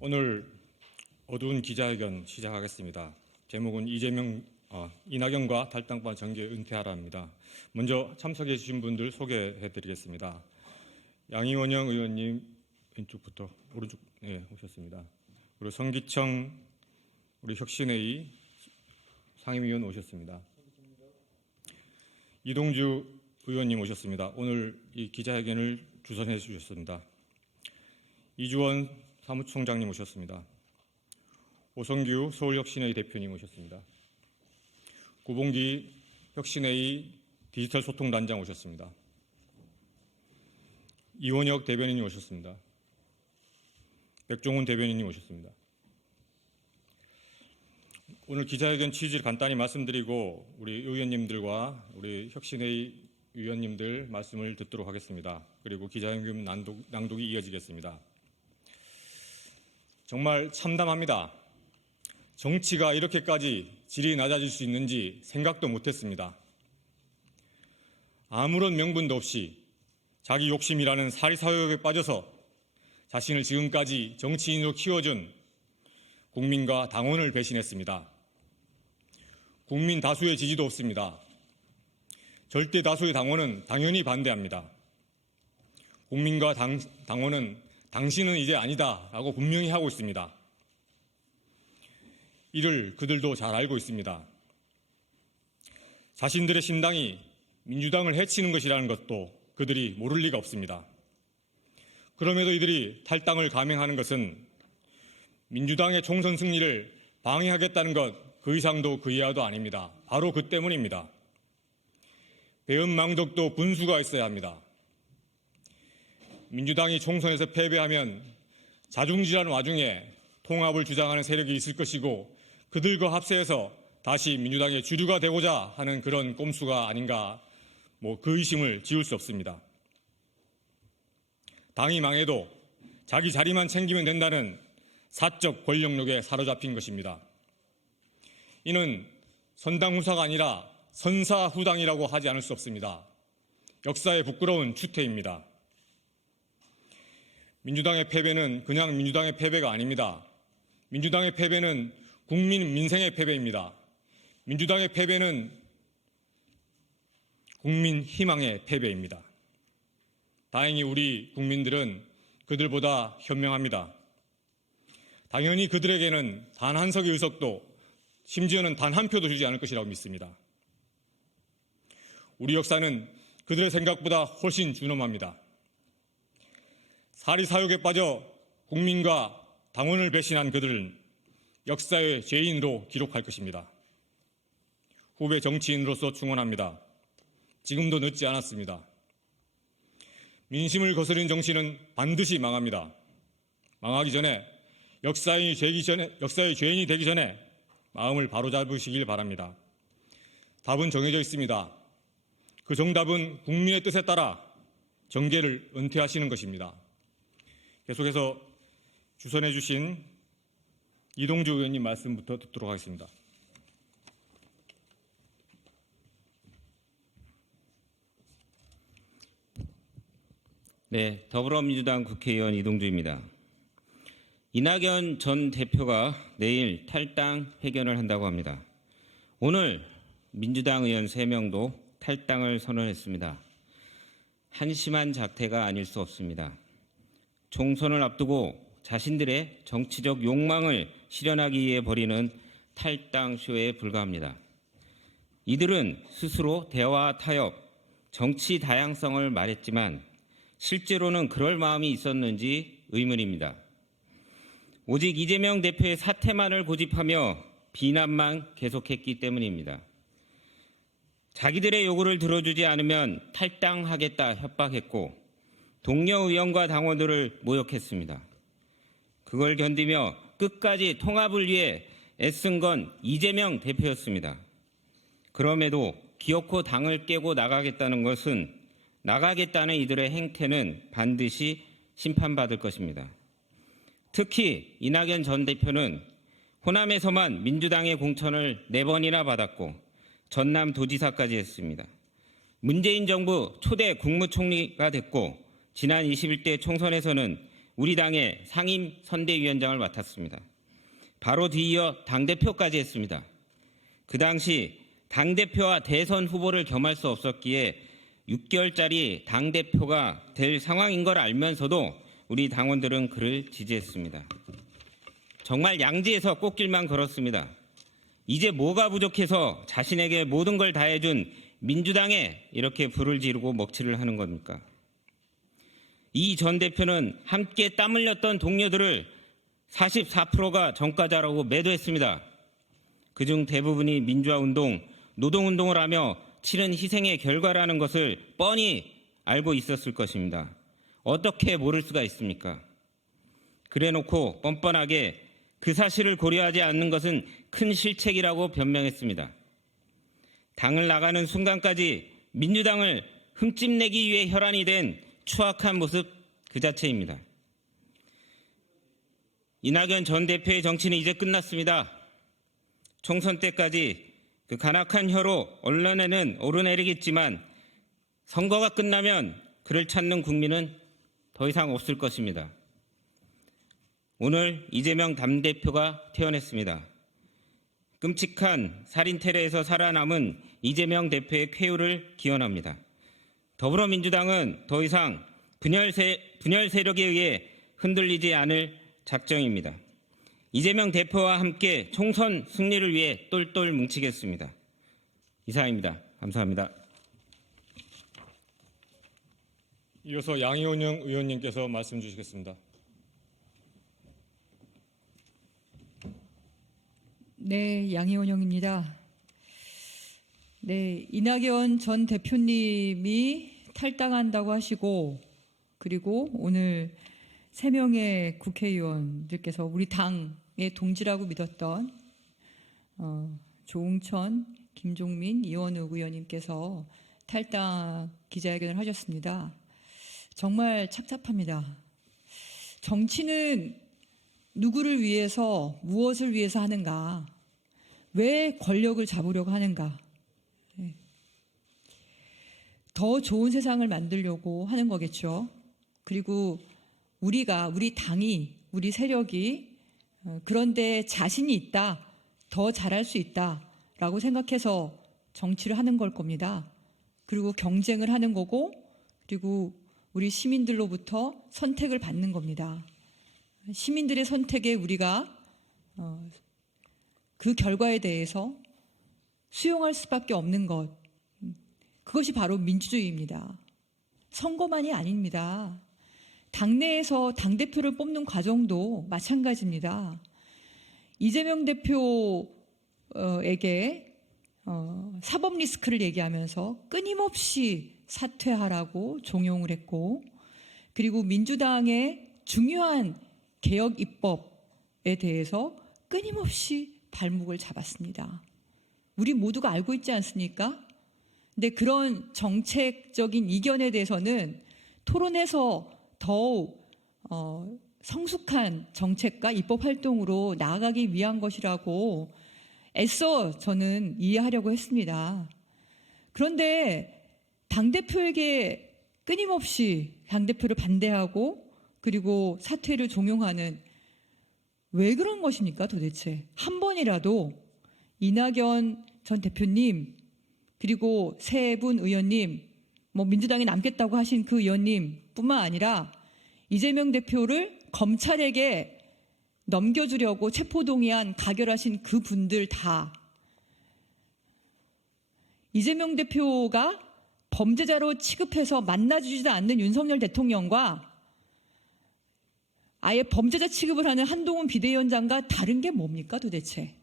오늘 어두운 기자회견 시작하겠습니다. 제목은 이낙연과 탈당반 정계 은퇴하라입니다. 먼저 참석해 주신 분들 소개해 드리겠습니다. 양이원영 의원님 왼쪽부터 오른쪽 오셨습니다. 그리고 성기청 우리 혁신회의 상임위원 오셨습니다. 이동주 의원님 오셨습니다. 오늘 이 기자회견을 주선해 주셨습니다. 이주원 사무총장님 오셨습니다. 오성규 서울혁신회의 대표님 오셨습니다. 구봉기 혁신회의 디지털 소통단장 오셨습니다. 이원혁 대변인님 오셨습니다. 백종훈 대변인님 오셨습니다. 오늘 기자회견 취지를 간단히 말씀드리고 우리 의원님들과 우리 혁신회의 위원님들 말씀을 듣도록 하겠습니다. 그리고 기자회견 낭독이 이어지겠습니다. 정말 참담합니다. 정치가 이렇게까지 질이 낮아질 수 있는지 생각도 못했습니다. 아무런 명분도 없이 자기 욕심이라는 사리사욕에 빠져서 자신을 지금까지 정치인으로 키워준 국민과 당원을 배신했습니다. 국민 다수의 지지도 없습니다. 절대 다수의 당원은 당연히 반대합니다. 국민과 당원은 당신은 이제 아니다 라고 분명히 하고 있습니다. 이를 그들도 잘 알고 있습니다. 자신들의 신당이 민주당을 해치는 것이라는 것도 그들이 모를 리가 없습니다. 그럼에도 이들이 탈당을 감행하는 것은 민주당의 총선 승리를 방해하겠다는 것 그 이상도 그 이하도 아닙니다. 바로 그 때문입니다. 배은망덕도 분수가 있어야 합니다. 민주당이 총선에서 패배하면 자중질환 와중에 통합을 주장하는 세력이 있을 것이고 그들과 합세해서 다시 민주당의 주류가 되고자 하는 그런 꼼수가 아닌가 그 의심을 지울 수 없습니다. 당이 망해도 자기 자리만 챙기면 된다는 사적 권력욕에 사로잡힌 것입니다. 이는 선당후사가 아니라 선사후당이라고 하지 않을 수 없습니다. 역사의 부끄러운 추태입니다. 민주당의 패배는 그냥 민주당의 패배가 아닙니다. 민주당의 패배는 국민 민생의 패배입니다. 민주당의 패배는 국민 희망의 패배입니다. 다행히 우리 국민들은 그들보다 현명합니다. 당연히 그들에게는 단 한 석의 의석도 심지어는 단 한 표도 주지 않을 것이라고 믿습니다. 우리 역사는 그들의 생각보다 훨씬 준엄합니다. 사리사욕에 빠져 국민과 당원을 배신한 그들은 역사의 죄인으로 기록할 것입니다. 후배 정치인으로서 충원합니다. 지금도 늦지 않았습니다. 민심을 거스르는 정치는 반드시 망합니다. 망하기 전에 역사의 죄인이 되기 전에 마음을 바로잡으시길 바랍니다. 답은 정해져 있습니다. 그 정답은 국민의 뜻에 따라 정계를 은퇴하시는 것입니다. 계속해서 주선해 주신 이동주 의원님 말씀부터 듣도록 하겠습니다. 네, 더불어민주당 국회의원 이동주입니다. 이낙연 전 대표가 내일 탈당 회견을 한다고 합니다. 오늘 민주당 의원 3명도 탈당을 선언했습니다. 한심한 작태가 아닐 수 없습니다. 총선을 앞두고 자신들의 정치적 욕망을 실현하기 위해 벌이는 탈당쇼에 불과합니다. 이들은 스스로 대화 타협, 정치 다양성을 말했지만 실제로는 그럴 마음이 있었는지 의문입니다. 오직 이재명 대표의 사퇴만을 고집하며 비난만 계속했기 때문입니다. 자기들의 요구를 들어주지 않으면 탈당하겠다 협박했고 동료 의원과 당원들을 모욕했습니다. 그걸 견디며 끝까지 통합을 위해 애쓴 건 이재명 대표였습니다. 그럼에도 기어코 당을 깨고 나가겠다는 이들의 행태는 반드시 심판받을 것입니다. 특히 이낙연 전 대표는 호남에서만 민주당의 공천을 4번이나 받았고 전남도지사까지 했습니다. 문재인 정부 초대 국무총리가 됐고 지난 21대 총선에서는 우리 당의 상임 선대위원장을 맡았습니다. 바로 뒤이어 당대표까지 했습니다. 그 당시 당대표와 대선 후보를 겸할 수 없었기에 6개월짜리 당대표가 될 상황인 걸 알면서도 우리 당원들은 그를 지지했습니다. 정말 양지에서 꽃길만 걸었습니다. 이제 뭐가 부족해서 자신에게 모든 걸 다해준 민주당에 이렇게 불을 지르고 먹칠을 하는 겁니까? 이 전 대표는 함께 땀 흘렸던 동료들을 44%가 정가자라고 매도했습니다. 그중 대부분이 민주화운동, 노동운동을 하며 치른 희생의 결과라는 것을 뻔히 알고 있었을 것입니다. 어떻게 모를 수가 있습니까? 그래놓고 뻔뻔하게 그 사실을 고려하지 않는 것은 큰 실책이라고 변명했습니다. 당을 나가는 순간까지 민주당을 흠집내기 위해 혈안이 된 추악한 모습 그 자체입니다. 이낙연 전 대표의 정치는 이제 끝났습니다. 총선 때까지 그 간악한 혀로 언론에는 오르내리겠지만 선거가 끝나면 그를 찾는 국민은 더 이상 없을 것입니다. 오늘 이재명 당대표가 퇴원했습니다. 끔찍한 살인 테러에서 살아남은 이재명 대표의 쾌유를 기원합니다. 더불어민주당은 더 이상 분열 세력에 의해 흔들리지 않을 작정입니다. 이재명 대표와 함께 총선 승리를 위해 똘똘 뭉치겠습니다. 이상입니다. 감사합니다. 이어서 양이원영 의원님께서 말씀 주시겠습니다. 네, 양이원영입니다. 네, 이낙연 전 대표님이 탈당한다고 하시고 그리고 오늘 3명의 국회의원들께서 우리 당의 동지라고 믿었던 조응천, 김종민, 이원욱 의원님께서 탈당 기자회견을 하셨습니다. 정말 착잡합니다. 정치는 누구를 위해서 무엇을 위해서 하는가? 왜 권력을 잡으려고 하는가? 더 좋은 세상을 만들려고 하는 거겠죠. 그리고 우리 당이, 우리 세력이 그런데 자신이 있다, 더 잘할 수 있다라고 생각해서 정치를 하는 걸 겁니다. 그리고 경쟁을 하는 거고, 그리고 우리 시민들로부터 선택을 받는 겁니다. 시민들의 선택에 우리가 그 결과에 대해서 수용할 수밖에 없는 것, 그것이 바로 민주주의입니다. 선거만이 아닙니다. 당내에서 당대표를 뽑는 과정도 마찬가지입니다. 이재명 대표에게 사법 리스크를 얘기하면서 끊임없이 사퇴하라고 종용을 했고, 그리고 민주당의 중요한 개혁 입법에 대해서 끊임없이 발목을 잡았습니다. 우리 모두가 알고 있지 않습니까? 근데 그런 정책적인 이견에 대해서는 토론에서 더욱 성숙한 정책과 입법 활동으로 나아가기 위한 것이라고 애써 저는 이해하려고 했습니다. 그런데 당대표에게 끊임없이 당대표를 반대하고 그리고 사퇴를 종용하는, 왜 그런 것입니까 도대체? 한 번이라도 이낙연 전 대표님, 그리고 세 분 의원님, 민주당에 남겠다고 하신 그 의원님 뿐만 아니라 이재명 대표를 검찰에게 넘겨주려고 체포동의안 가결하신 그 분들 다 이재명 대표가 범죄자로 취급해서 만나주지도 않는 윤석열 대통령과 아예 범죄자 취급을 하는 한동훈 비대위원장과 다른 게 뭡니까 도대체?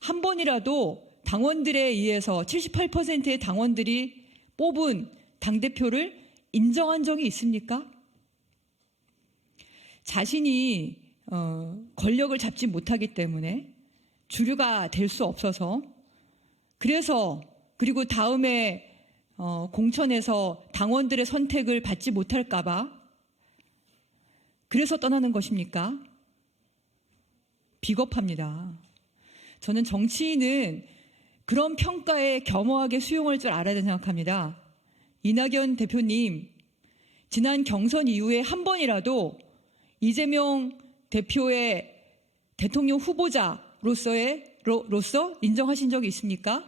한 번이라도 당원들에 의해서 78%의 당원들이 뽑은 당대표를 인정한 적이 있습니까? 자신이 권력을 잡지 못하기 때문에 주류가 될 수 없어서, 그래서 그리고 다음에 공천에서 당원들의 선택을 받지 못할까 봐 그래서 떠나는 것입니까? 비겁합니다. 저는 정치인은 그런 평가에 겸허하게 수용할 줄 알아야 된다고 생각합니다. 이낙연 대표님, 지난 경선 이후에 한 번이라도 이재명 대표의 대통령 후보자로서 인정하신 적이 있습니까?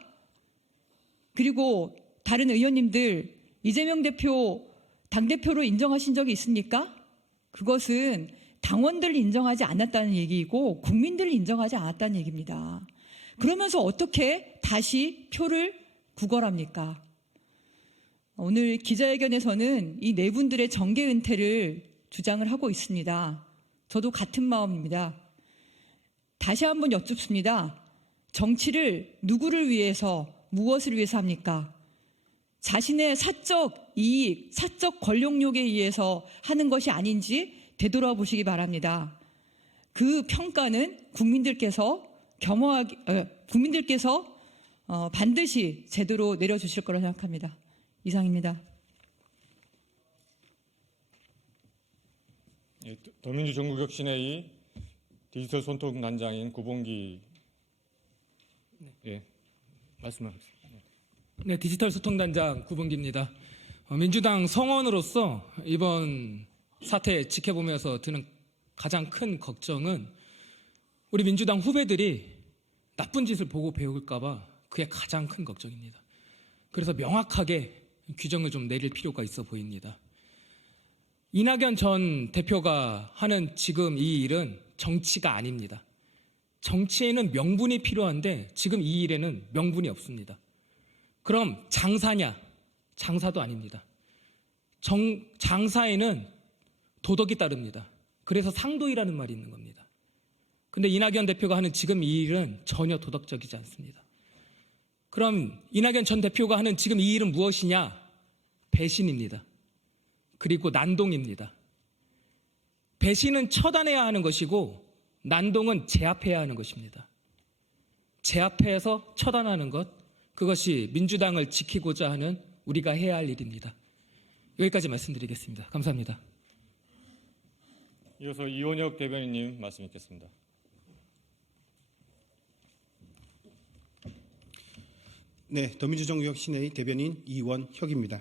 그리고 다른 의원님들 이재명 대표 당대표로 인정하신 적이 있습니까? 그것은 당원들을 인정하지 않았다는 얘기이고 국민들을 인정하지 않았다는 얘기입니다. 그러면서 어떻게 다시 표를 구걸합니까? 오늘 기자회견에서는 이 네 분들의 정계 은퇴를 주장을 하고 있습니다. 저도 같은 마음입니다. 다시 한번 여쭙습니다. 정치를 누구를 위해서, 무엇을 위해서 합니까? 자신의 사적 이익, 사적 권력욕에 의해서 하는 것이 아닌지 되돌아보시기 바랍니다. 그 평가는 국민들께서 반드시 제대로 내려주실 거라 생각합니다. 이상입니다. 예, 더민주 전국혁신회의 디지털 소통단장인 구봉기 말씀하겠습니다. 네, 디지털 소통단장 구봉기입니다. 민주당 성원으로서 이번 사태 지켜보면서 드는 가장 큰 걱정은 우리 민주당 후배들이 나쁜 짓을 보고 배울까 봐 그게 가장 큰 걱정입니다. 그래서 명확하게 규정을 좀 내릴 필요가 있어 보입니다. 이낙연 전 대표가 하는 지금 이 일은 정치가 아닙니다. 정치에는 명분이 필요한데 지금 이 일에는 명분이 없습니다. 그럼 장사냐? 장사도 아닙니다. 장사에는 도덕이 따릅니다. 그래서 상도이라는 말이 있는 겁니다. 근데 이낙연 대표가 하는 지금 이 일은 전혀 도덕적이지 않습니다. 그럼 이낙연 전 대표가 하는 지금 이 일은 무엇이냐? 배신입니다. 그리고 난동입니다. 배신은 처단해야 하는 것이고 난동은 제압해야 하는 것입니다. 제압해서 처단하는 것, 그것이 민주당을 지키고자 하는 우리가 해야 할 일입니다. 여기까지 말씀드리겠습니다. 감사합니다. 이어서 이원혁 대변인님 말씀 있겠습니다. 네, 더민주 전국혁신회의 대변인 이원혁입니다.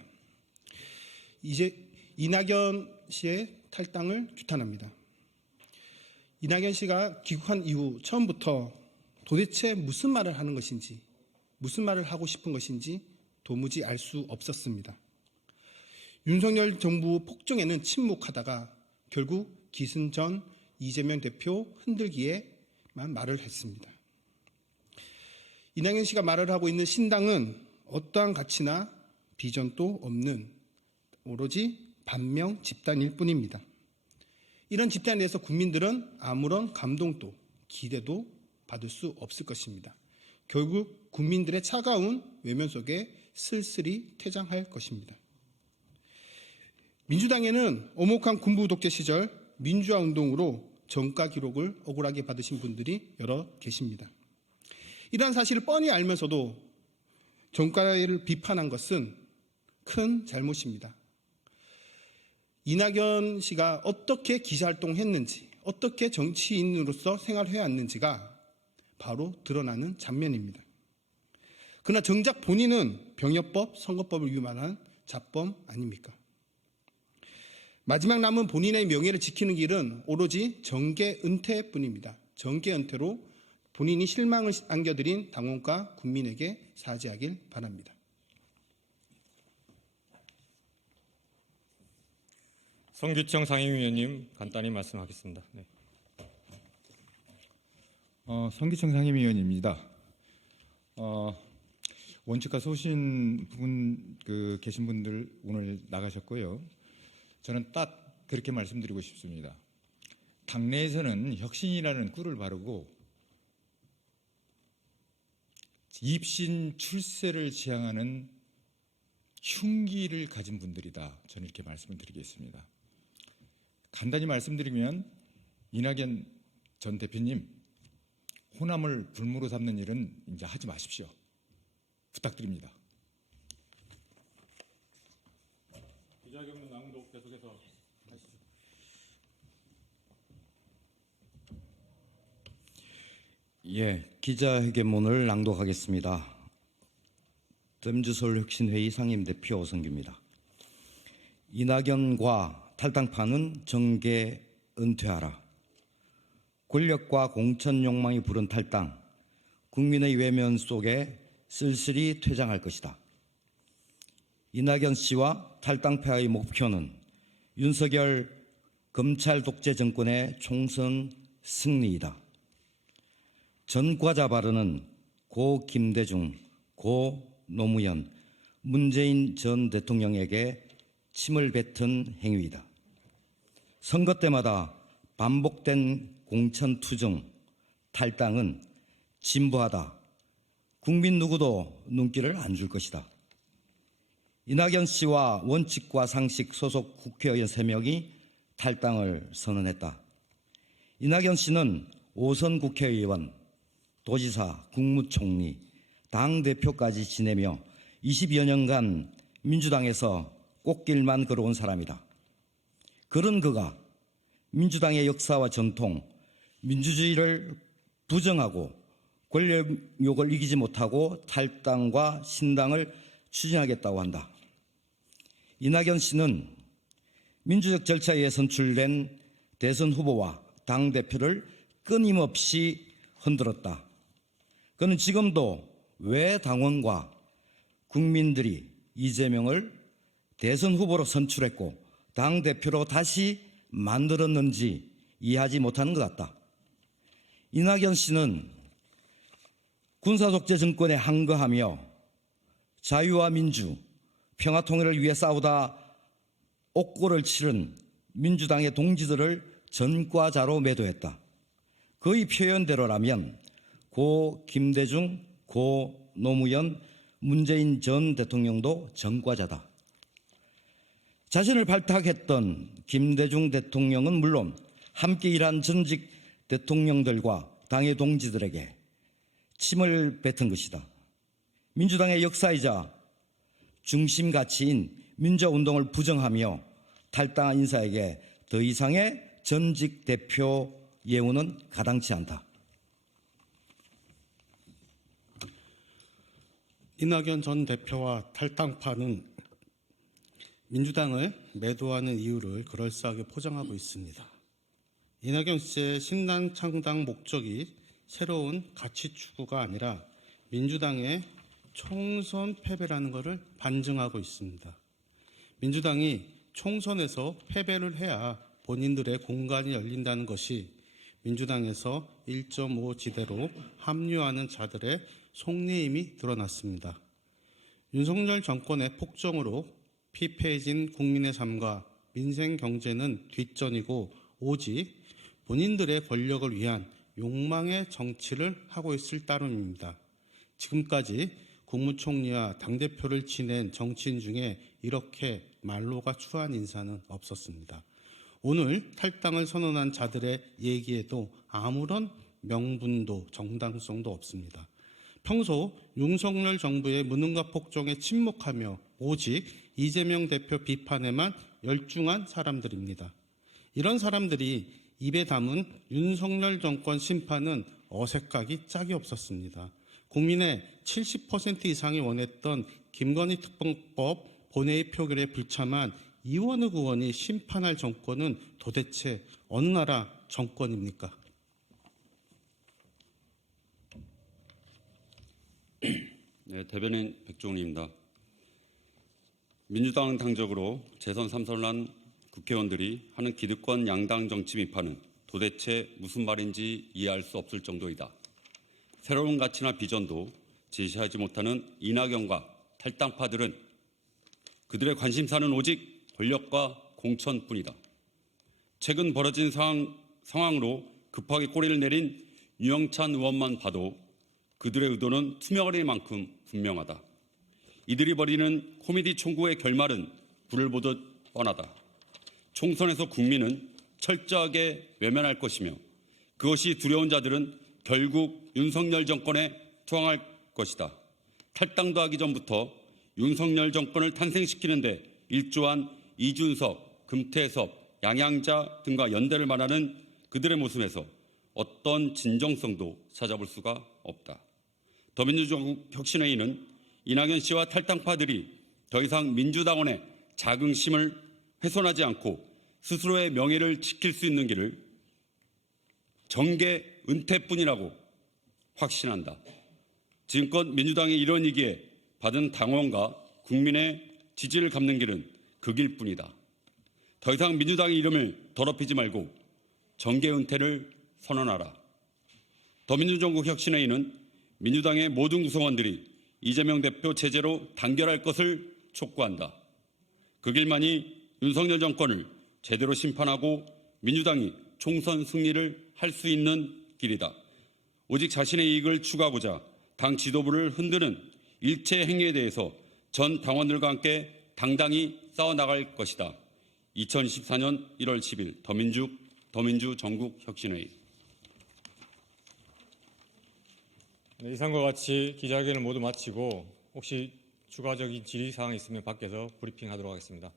이제 이낙연 씨의 탈당을 규탄합니다. 이낙연 씨가 귀국한 이후 처음부터 도대체 무슨 말을 하는 것인지, 무슨 말을 하고 싶은 것인지 도무지 알 수 없었습니다. 윤석열 정부 폭정에는 침묵하다가 결국 기승전 이재명 대표 흔들기에만 말을 했습니다. 이낙연 씨가 말을 하고 있는 신당은 어떠한 가치나 비전도 없는 오로지 반명 집단일 뿐입니다. 이런 집단에 대해서 국민들은 아무런 감동도 기대도 받을 수 없을 것입니다. 결국 국민들의 차가운 외면 속에 쓸쓸히 퇴장할 것입니다. 민주당에는 엄혹한 군부 독재 시절 민주화 운동으로 정가 기록을 억울하게 받으신 분들이 여러 계십니다. 이러한 사실을 뻔히 알면서도 정가를 비판한 것은 큰 잘못입니다. 이낙연 씨가 어떻게 기자활동했는지, 어떻게 정치인으로서 생활해왔는지가 바로 드러나는 장면입니다. 그러나 정작 본인은 병역법, 선거법을 위반한 잡범 아닙니까? 마지막 남은 본인의 명예를 지키는 길은 오로지 정계 은퇴뿐입니다. 정계 은퇴로 본인이 실망을 안겨드린 당원과 국민에게 사죄하길 바랍니다. 성규청 상임위원님 간단히 말씀하겠습니다. 네. 성기청 상임위원입니다. 원칙과 소신 계신 분들 오늘 나가셨고요. 저는 딱 그렇게 말씀드리고 싶습니다. 당내에서는 혁신이라는 꿀을 바르고 입신 출세를 지향하는 흉기를 가진 분들이다. 저는 이렇게 말씀을 드리겠습니다. 간단히 말씀드리면 이낙연 전 대표님 호남을 불무로 삼는 일은 이제 하지 마십시오. 부탁드립니다. 기자회견문 낭독 계속해서 하시죠. 예, 기자회견문을 낭독하겠습니다. 더민주서울혁신회의 상임대표 오성규입니다. 이낙연과 탈당파는 정계 은퇴하라. 권력과 공천 욕망이 부른 탈당, 국민의 외면 속에 쓸쓸히 퇴장할 것이다. 이낙연 씨와 탈당파의 목표는 윤석열 검찰 독재 정권의 총선 승리이다. 전과자 발언은 고 김대중, 고 노무현, 문재인 전 대통령에게 침을 뱉은 행위이다. 선거 때마다 반복된 공천 투정, 탈당은 진보하다. 국민 누구도 눈길을 안 줄 것이다. 이낙연 씨와 원칙과 상식 소속 국회의원 3명이 탈당을 선언했다. 이낙연 씨는 5선 국회의원, 도지사, 국무총리, 당대표까지 지내며 20여 년간 민주당에서 꽃길만 걸어온 사람이다. 그런 그가 민주당의 역사와 전통, 민주주의를 부정하고 권력욕을 이기지 못하고 탈당과 신당을 추진하겠다고 한다. 이낙연 씨는 민주적 절차에 의해 선출된 대선 후보와 당대표를 끊임없이 흔들었다. 그는 지금도 왜 당원과 국민들이 이재명을 대선 후보로 선출했고 당대표로 다시 만들었는지 이해하지 못하는 것 같다. 이낙연 씨는 군사독재 정권에 항거하며 자유와 민주, 평화통일을 위해 싸우다 옥고를 치른 민주당의 동지들을 전과자로 매도했다. 그의 표현대로라면 고 김대중, 고 노무현, 문재인 전 대통령도 전과자다. 자신을 발탁했던 김대중 대통령은 물론 함께 일한 전직 대통령들과 당의 동지들에게 침을 뱉은 것이다. 민주당의 역사이자 중심 가치인 민주화운동을 부정하며 탈당한 인사에게 더 이상의 전직 대표 예우는 가당치 않다. 이낙연 전 대표와 탈당파는 민주당을 매도하는 이유를 그럴싸하게 포장하고 있습니다. 이낙연 씨의 신당 창당 목적이 새로운 가치 추구가 아니라 민주당의 총선 패배라는 것을 반증하고 있습니다. 민주당이 총선에서 패배를 해야 본인들의 공간이 열린다는 것이 민주당에서 1.5 지대로 합류하는 자들의 속내임이 드러났습니다. 윤석열 정권의 폭정으로 피폐해진 국민의 삶과 민생 경제는 뒷전이고 오직 본인들의 권력을 위한 욕망의 정치를 하고 있을 따름입니다. 지금까지 국무총리와 당대표를 지낸 정치인 중에 이렇게 말로가 추한 인사는 없었습니다. 오늘 탈당을 선언한 자들의 얘기에도 아무런 명분도 정당성도 없습니다. 평소 윤석열 정부의 무능과 폭정에 침묵하며 오직 이재명 대표 비판에만 열중한 사람들입니다. 이런 사람들이 입에 담은 윤석열 정권 심판은 어색하기 짝이 없었습니다. 국민의 70% 이상이 원했던 김건희 특검법 본회의 표결에 불참한 이원욱 의원이 심판할 정권은 도대체 어느 나라 정권입니까? 네, 대변인 백종리입니다. 민주당은 당적으로 재선 3선을 한 국회의원들이 하는 기득권 양당 정치 비판은 도대체 무슨 말인지 이해할 수 없을 정도이다. 새로운 가치나 비전도 제시하지 못하는 이낙연과 탈당파들은 그들의 관심사는 오직 권력과 공천뿐이다. 최근 벌어진 상황으로 급하게 꼬리를 내린 유영찬 의원만 봐도 그들의 의도는 투명할 만큼 분명하다. 이들이 벌이는 코미디 총구의 결말은 불을 보듯 뻔하다. 총선에서 국민은 철저하게 외면할 것이며 그것이 두려운 자들은 결국 윤석열 정권에 투항할 것이다. 탈당도 하기 전부터 윤석열 정권을 탄생시키는 데 일조한 이준석, 금태섭, 양양자 등과 연대를 말하는 그들의 모습에서 어떤 진정성도 찾아볼 수가 없다. 더민주혁신회의는 이낙연 씨와 탈당파들이 더 이상 민주당원의 자긍심을 훼손하지 않고 스스로의 명예를 지킬 수 있는 길을 정계 은퇴뿐이라고 확신한다. 지금껏 민주당의 이런 이기에 받은 당원과 국민의 지지를 갚는 길은 그 길뿐이다. 더 이상 민주당의 이름을 더럽히지 말고 정계 은퇴를 선언하라. 더민주전국혁신회의는 민주당의 모든 구성원들이 이재명 대표 체제로 단결할 것을 촉구한다. 그 길만이 윤석열 정권을 제대로 심판하고 민주당이 총선 승리를 할 수 있는 길이다. 오직 자신의 이익을 추구하고자 당 지도부를 흔드는 일체 행위에 대해서 전 당원들과 함께 당당히 싸워나갈 것이다. 2014년 1월 10일 더민주 전국혁신회의. 네, 이상과 같이 기자회견을 모두 마치고 혹시 추가적인 질의사항이 있으면 밖에서 브리핑하도록 하겠습니다.